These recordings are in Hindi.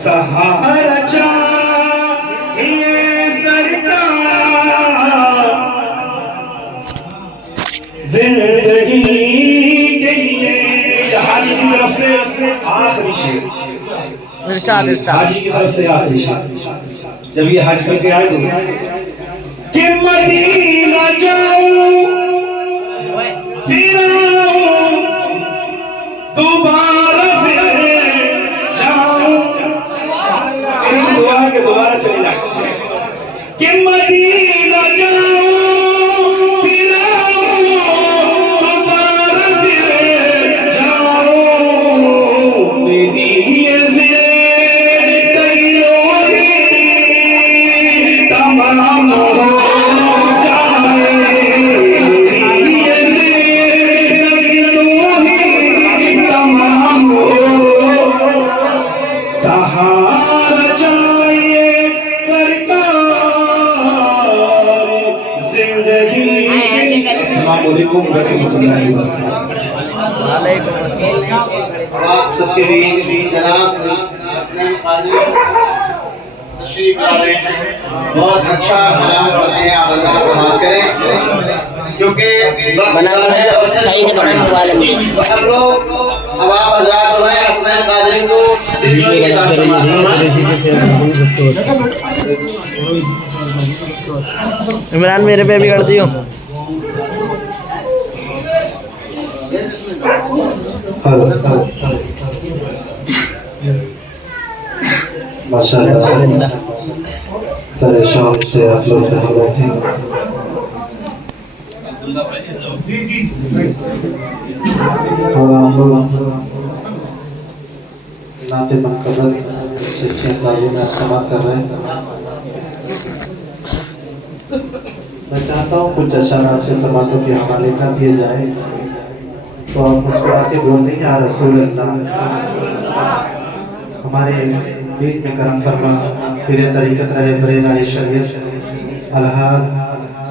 सहारा चाहिए सरकार जिंदगी के लिए। हाजी की तरफ से आखिरी शेर, इरशाद इरशाद हाजी की तरफ से आखिरी शेर। जब ये हज करके आए तो कि मदीना जाऊं फिर आऊं दोबारा फिर जाऊं। मेरी दुआ है कि दोबारा चले जाए कि मदीना जाऊं फिर आऊं दोबारा फिर जाऊं। मेरी ये तमाम हो जाए, मेरी ये तमाम हो। सहारा चाहिए सरकार जिंदगी। अस्सलाम वालेकुम रहमतुल्लाहि व बरकातहू। आप सबके बीच जनाब असलम कादरी तशरीफ ला रहे हैं। बहुत अच्छा कलाम पढ़ते हैं, आप अल्लाह से बात करें क्योंकि बना सही से बनाने वाले हम लोग अब आप हजरात जो है असलम कादरी को दिल्ली के साथ इमरान मेरे पे भी कर दियो। माशाअल्लाह सर शाम से आप लोग यहाँ बैठे नाते मनकबर अच्छे अंदाजों में समाप्त कर रहे हैं। मैं चाहता हूँ कुछ अशारात से समातों के हवाले का दिए जाए तो आप मुस्कुराते बोल देंगे या रसूल अल्लाह। हमारे बीच में करम फरमा फिर तरीक़त रहे बरेगा शरीयत अलहाज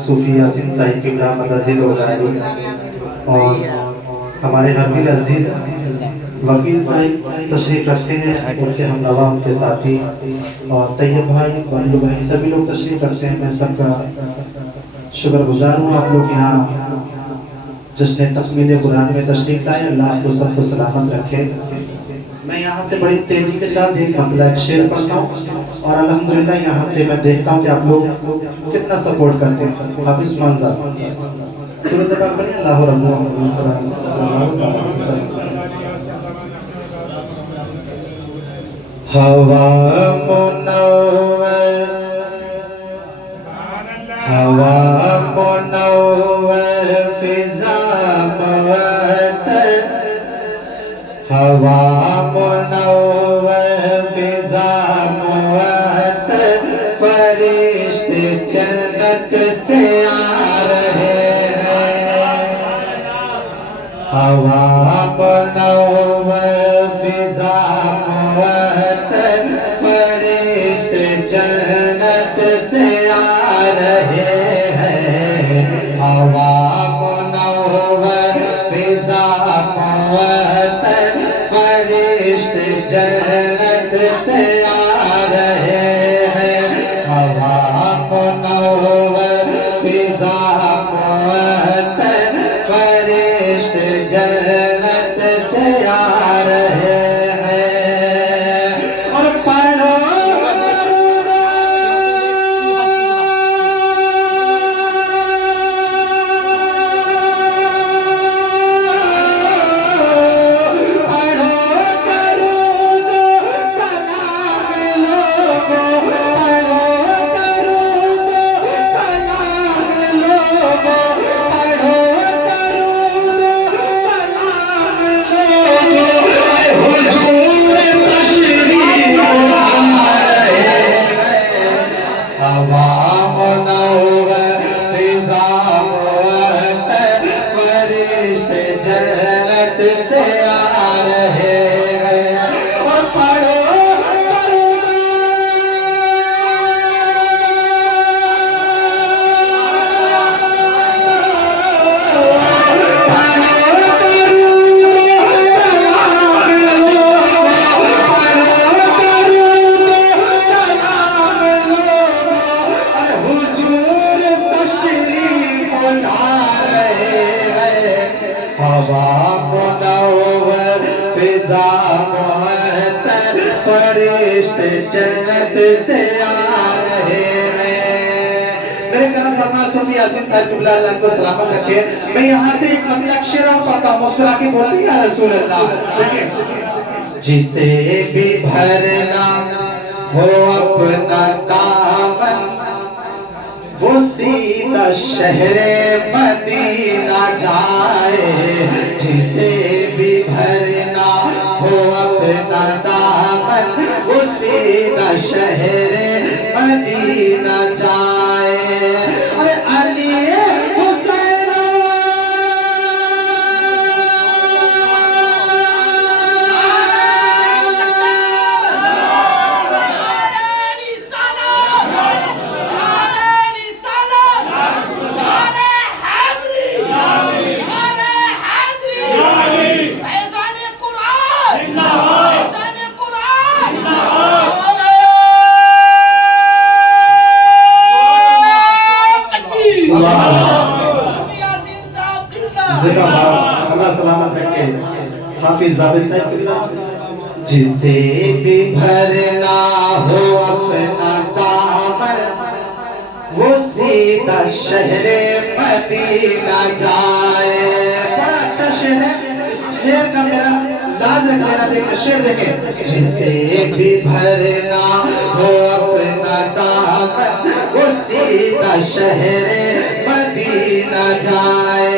सूफी यासीन साहिब की मदजिल और हमारे हरदिल अजीज वकील साहिब तशरीफ रखते हैं, उनके हम नवा उनके साथी और तैयब भाई बंधु भाई सभी लोग तशरीफ रखते हैं। मैं सबका शुक्रगुजार हूँ। आप लोग यहाँ जश्न तकमील कुरान में तशरीफ लाए, अल्लाह आपको सबको सलामत रखे। मैं यहाँ से बड़ी तेजी के साथ एक मतलब शेर पढ़ता हूँ और अल्हम्दुलिल्लाह यहाँ से मैं देखता हूँ कि आप लोग कितना सपोर्ट करते हैं। हाफिज मंज़र सूरत बकरा पढ़िए, अल्लाह रब्बुल आलमीन हवा मुनव्वर हवा मुनव्वर फिज़ा मुअत्तर हवा मुनव्वर फिज़ा मुअत्तर फरिश्ते जन्नत से आ रहे हैं। हवा मुनव्वर फिज़ा मुअत्तर फरिश्ते जन्नत से आ रहे हैं। हवा मुनव्वर फिज़ा मुअत्तर फरिश्ते जन्नत से आ रहे हैं। हवा मुनव्वर फिज़ा मुअत्तर फरिश्ते जन्नत से आ रहे हैं। और पढ़ो मुनव्वर फिजा मुअत्तर फरिश्ते जन्नत से आ रहे हैं। मेरे करम फरमा सूफी यासीन साहब क़िबला अल्लाह को सलामत रखे। मैं यहाँ से एक मतलब शेर पढ़ता हूँ, मुस्कुरा के बोलते या रसूल अल्लाह। जिसे भी भरना हो अपना दामन वो सीधा शहरे मदीना जाए। जिसे भी भरना हो अपना दामन वो सीधा शहरे मदीना जाए। अरे अली हुसैन अल्लाह सलामत रखे। हाफिज जावेद साहब। जिसे भी भरना हो अपना दामन वो सीधा शहरे मदीना जाए। बड़ा अच्छा शेर है, इस शेर का मेरा याद रख लेना। देखिए शेर देखें। जिसे भी भरना हो अपना दामन वो सीधा शहरे मदीना जाए।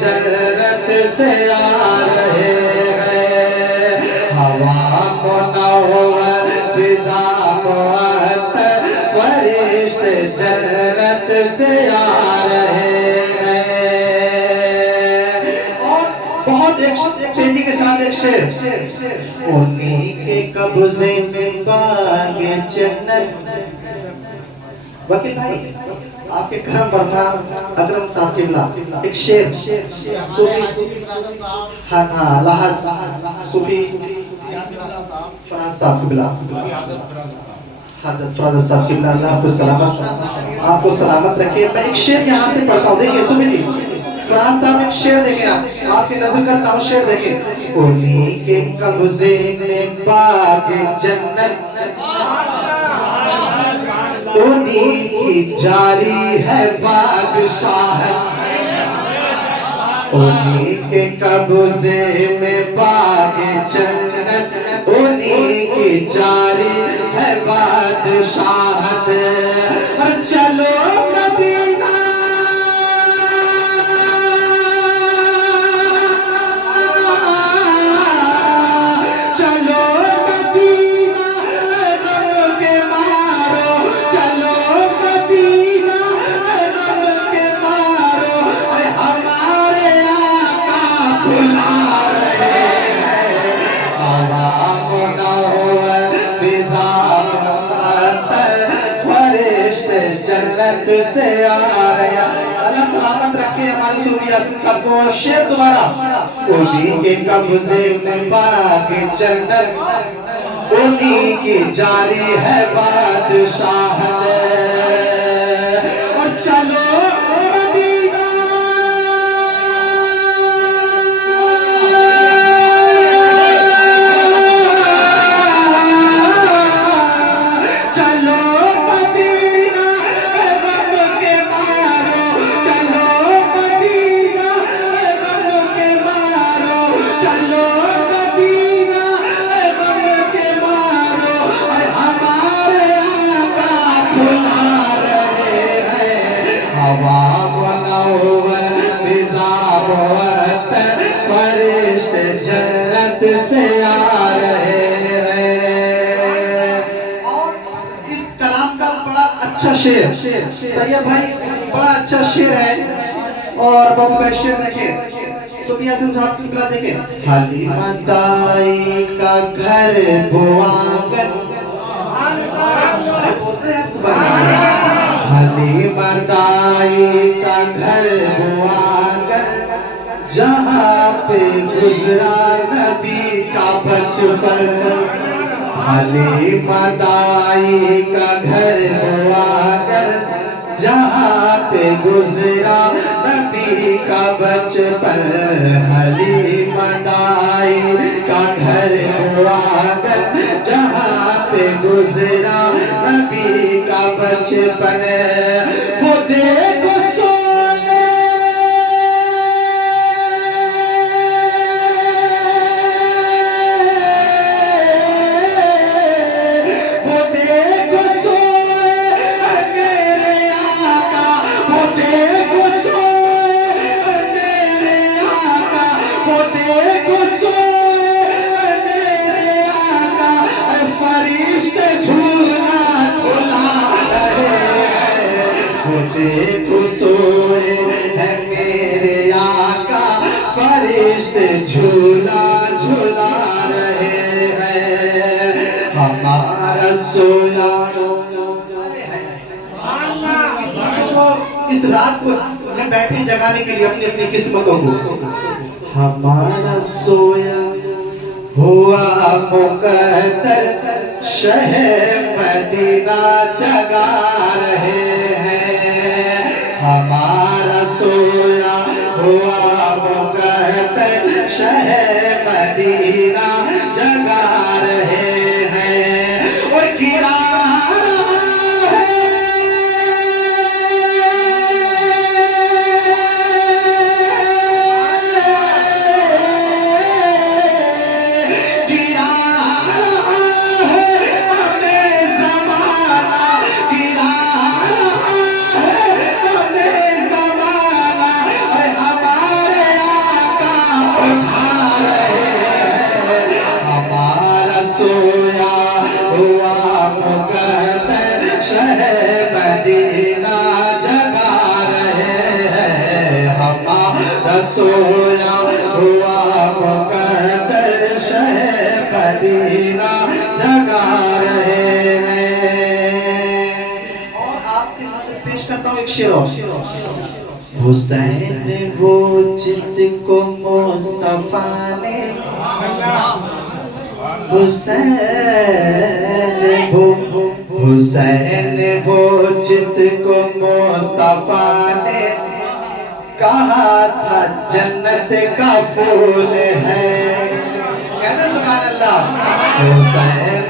जन्नत से आ रहे हैं। हवा मुनव्वर फिजा मुअत्तर फरिश्ते जन्नत से आ रहे हैं। और बहुत एक तेजी के साथ एक शेर। उन्हीं के कब्जे में बाग़े जन्नत। वकील भाई आपके करम फरमा अकरम साहब क़िबला एक शेर सूफी हाँ लाहज सूफी फराज साहब क़िबला हज़रत फराज साहब क़िबला अल्लाह आपको सलामत रखे। मैं एक शेर यहाँ से पढ़ता हूँ। देखिए सूफी जी फराज साहब एक शेर देखें, आपकी नजर करता हूँ शेर देखें। उन्हीं के कब्जे में बाग़े जन्नत उन्हीं की जारी है बादशाहत। उन्हीं के कब्जे में बाग़े जन्नत उन्हीं की जारी है बादशाहत। और चलो मदीना से आ रहा। अल्लाह सलामत रखे हमारे सूफी यासीन साहब को। शेर दोबारा। उन्हीं के कब्जे में बाग़े जन्नत उन्हीं की जारी है बादशाहत। और चलो मदीना चलो फरिश्ते जन्नत से आ रहे हैं। और इस कलाम का बड़ा अच्छा शेर तैयब भाई बड़ा अच्छा शेर है। और बम का शेर देखें, सुफिया हसन साहब की कला देखें। हलीमा ताई का घर बुआंगन, बोलते हैं सुभान अल्लाह। हलीमा ताई का घर बुआंगन, जहाँ पे गुजरा नबी का बचपन। हलीमा ताई का घर बुआंगन, जहाँ पे गुजरा नबी का बचपन। हलीमा ताई का घर बुआंगन, जहाँ पे गुजरा नबी का बचपन। वो देखो सोए, वो देखो सोए मेरे आका, वो देखो सोए मेरे आका, वो देखो सोए मेरे आका। फरिश्ते झूला झूला रहे हैं, वो देखो सोए है मेरे आका, फरिश्ते झूला झूला रहे हैं। हमारा सोया इस रात को मैं बैठे जगाने के लिए अपनी अपनी किस्मतों को। हमारा सोया हुआ मुकद्दर, शहर मदीना जगा रहे हैं। हमारा सोया हुआ मुकद्दर, शहर मदीना जगा रहे हैं। और गिरा सोया हुआ मुकद्दर, शहर मदीना जगा रहे हैं। और आपके नजर पेश करता हूँ एक शेर और। हुसैन वो जिसको मुस्तफा ने, हुसैन वो जिसको मुस्तफा ने कहा था जन्नत का फूल है। कहना सुभान अल्लाह। हुसैन